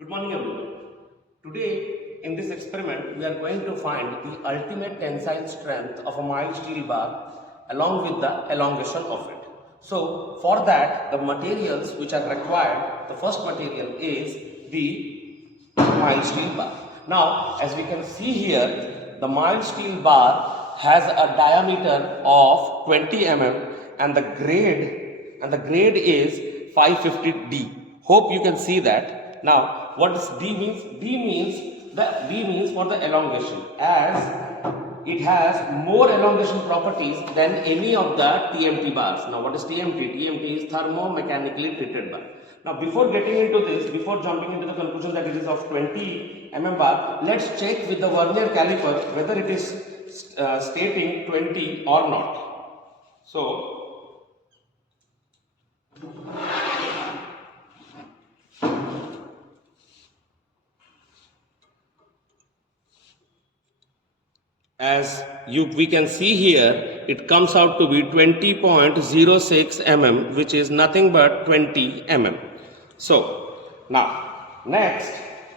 Good morning everyone. Today in this experiment we are going to find the ultimate tensile strength of a mild steel bar along with the elongation of it. So for that the materials which are required, the first material is the mild steel bar. Now as we can see here, the mild steel bar has a diameter of 20 mm and the grade is 550D. Hope you can see that. Now, what does D means? D means for the elongation, as it has more elongation properties than any of the TMT bars. Now, what is TMT? TMT is thermomechanically treated bar. Now, before getting into this, before jumping into the conclusion that it is of 20 mm bar, let's check with the vernier caliper whether it is stating 20 or not. So, as we can see here, it comes out to be 20.06 mm, which is nothing but 20 mm. So, now, the next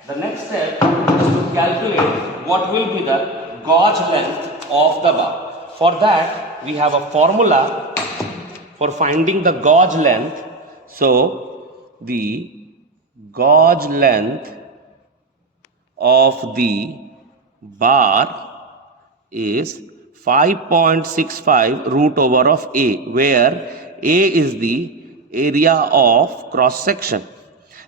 step is to calculate what will be the gauge length of the bar. For that, we have a formula for finding the gauge length. So, the gauge length of the bar is 5.65 root over of A, where A is the area of cross section.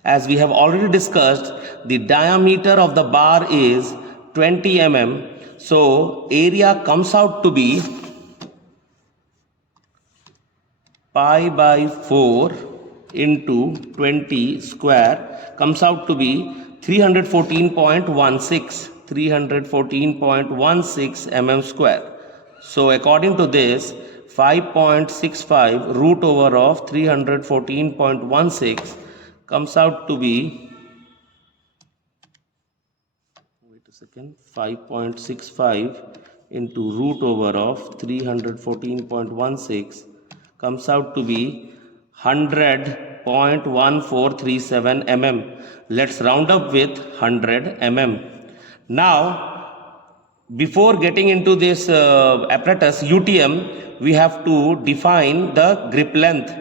As we have already discussed, the diameter of the bar is 20 mm. So area comes out to be pi by 4 into 20 square, comes out to be 314.16 mm square. So according to this, 5.65 root over of 314.16 comes out to be 5.65 into root over of 314.16 comes out to be 100.1437 mm. Let's round up with 100 mm. Now, before getting into this apparatus UTM, we have to define the grip length.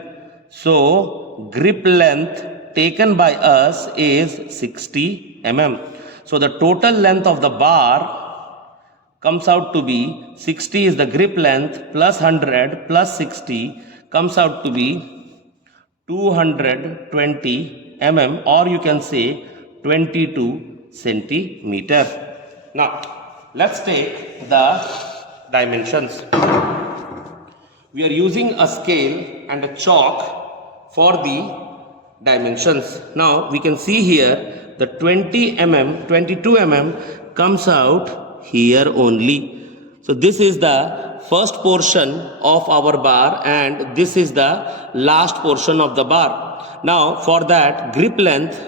So, grip length taken by us is 60 mm. So, the total length of the bar comes out to be 60 is the grip length plus 100 plus 60 comes out to be 220 mm, or you can say 22 centimeter. Now, let's take the dimensions. We are using a scale and a chalk for the dimensions. Now, we can see here the 20 mm, 22 mm comes out here only. So, this is the first portion of our bar and this is the last portion of the bar. Now, for that grip length,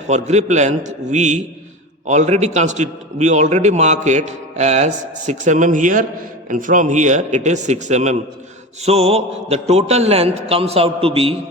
we already mark it as 6 mm here, and from here it is 6 mm. So the total length comes out to be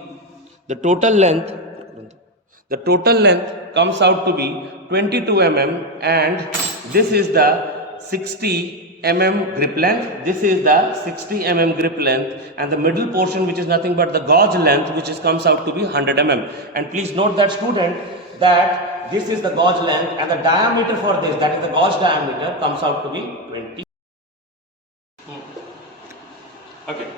22 mm, and this is the 60 mm grip length, this is the 60 mm grip length, and the middle portion, which is nothing but the gauge length, which comes out to be 100 mm. And please note that, student, that this is the gauge length and the diameter for this, that is the gauge diameter, comes out to be 20. Okay,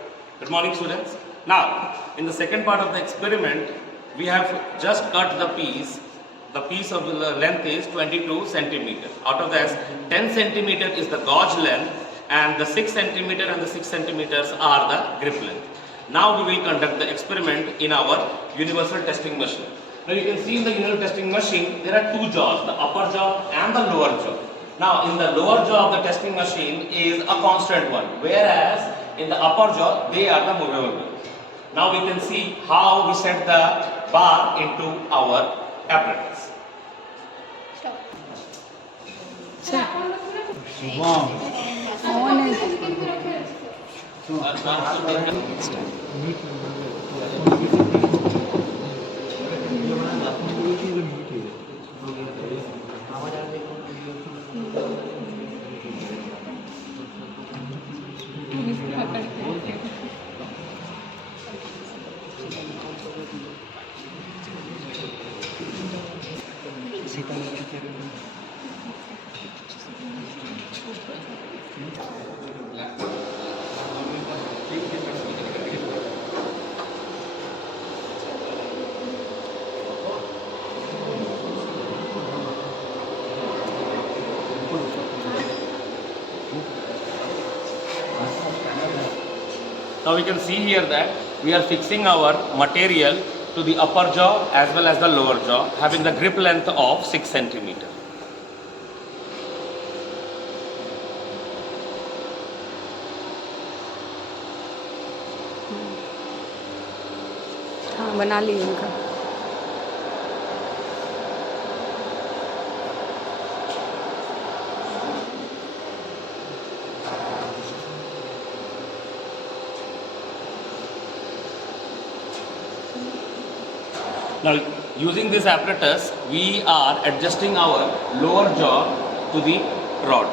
good morning students. Now, in the second part of the experiment, we have just cut the piece. The piece of the length is 22 centimeter. Out of that, 10 centimeter is the gauge length and the 6 centimeter and the 6 centimeters are the grip length. Now we will conduct the experiment in our universal testing machine. Now you can see in the universal testing machine, there are two jaws, the upper jaw and the lower jaw. Now in the lower jaw of the testing machine is a constant one, whereas in the upper jaw, they are the movable ones. Now we can see how we set the bar into our apparatus. Now we can see here that we are fixing our material to the upper jaw as well as the lower jaw, having the grip length of 6 centimeter. हाँ बना लिए उनका। Now using this apparatus, we are adjusting our lower jaw to the rod.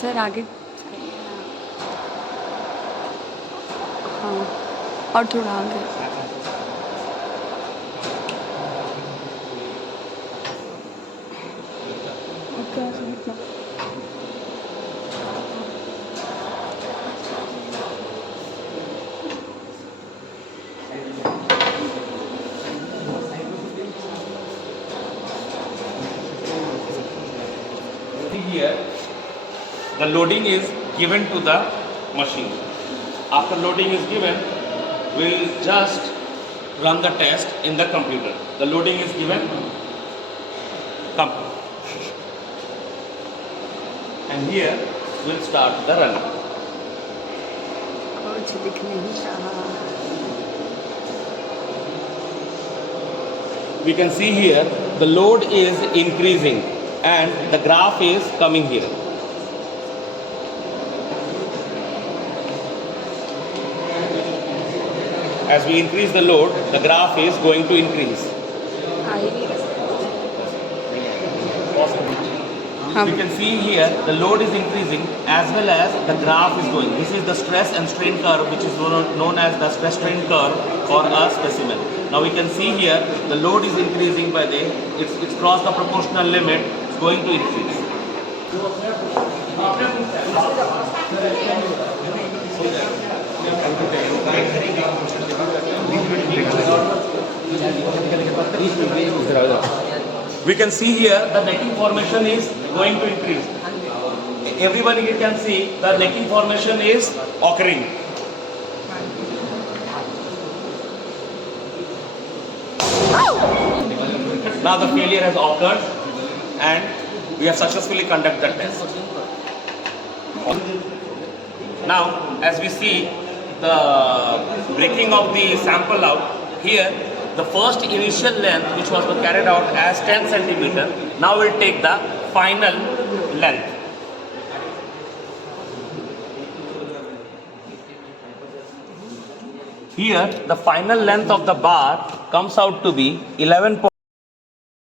Sir आगे हाँ और थोड़ा आगे। Here the loading is given to the machine. After loading is given, we will just run the test in the computer. The loading is given, come, and here we will start the run. कुछ दिख नहीं रहा। We can see here the load is increasing and the graph is coming here. As we increase the load, the graph is going to increase. We can see here the load is increasing as well as the graph is going. This is the stress and strain curve, which is known as the stress strain curve for a specimen. Now we can see here the load is increasing by the, it's crossed the proportional limit, it's going to increase. We can see here the necking formation is going to increase. Everybody can see the necking formation is occurring. Now the failure has occurred and we have successfully conducted the test. Now as we see the breaking of the sample out, here the first initial length which was carried out as 10 centimeter, now we'll take the final length. Here the final length of the bar comes out to be 11.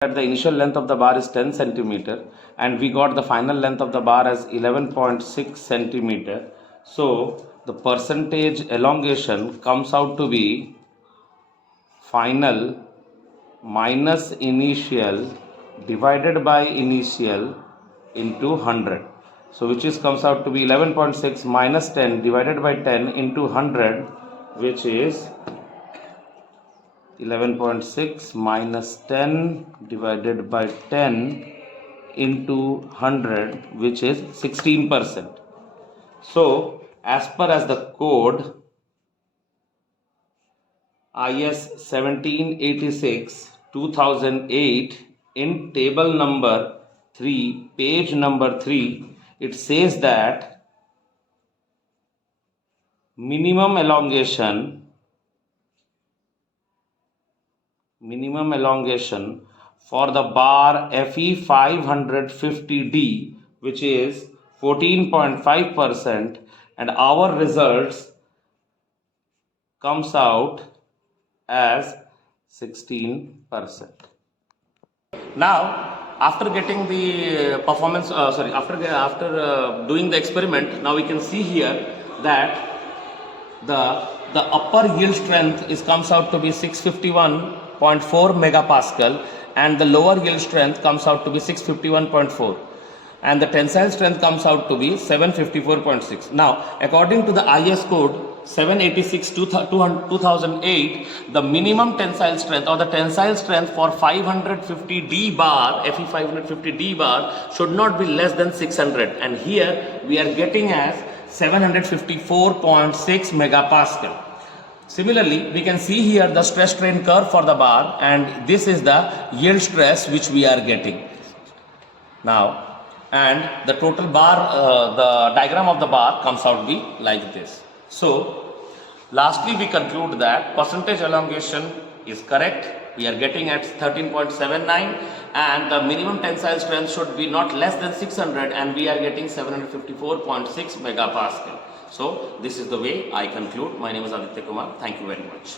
The initial length of the bar is 10 centimeter and we got the final length of the bar as 11.6 centimeter. So the percentage elongation comes out to be final minus initial divided by initial into 100. So which is comes out to be 11.6 minus 10 divided by 10 into 100, which is 11.6 minus 10 divided by 10 into 100, which is 16%. So as per as the code IS 1786 2008 in table number 3, page number 3, it says that minimum elongation for the bar FE 550D, which is 14.5%, and our results comes out as 16%. Now after getting the performance, after doing the experiment, now we can see here that the the upper yield strength comes out to be 651.4 megapascal and the lower yield strength comes out to be 651.4 and the tensile strength comes out to be 754.6. Now, according to the IS code 786-2008, the minimum tensile strength or the tensile strength for 550 D bar, FE 550 D bar should not be less than 600, and here we are getting as 754.6 megapascal. Similarly, we can see here the stress strain curve for the bar, and this is the yield stress which we are getting now. And the total bar, the diagram of the bar comes out to be like this. So, lastly we conclude that percentage elongation is correct. We are getting at 13.79 and the minimum tensile strength should be not less than 600 and we are getting 754.6 megapascal. So, this is the way I conclude. My name is Aditya Kumar. Thank you very much.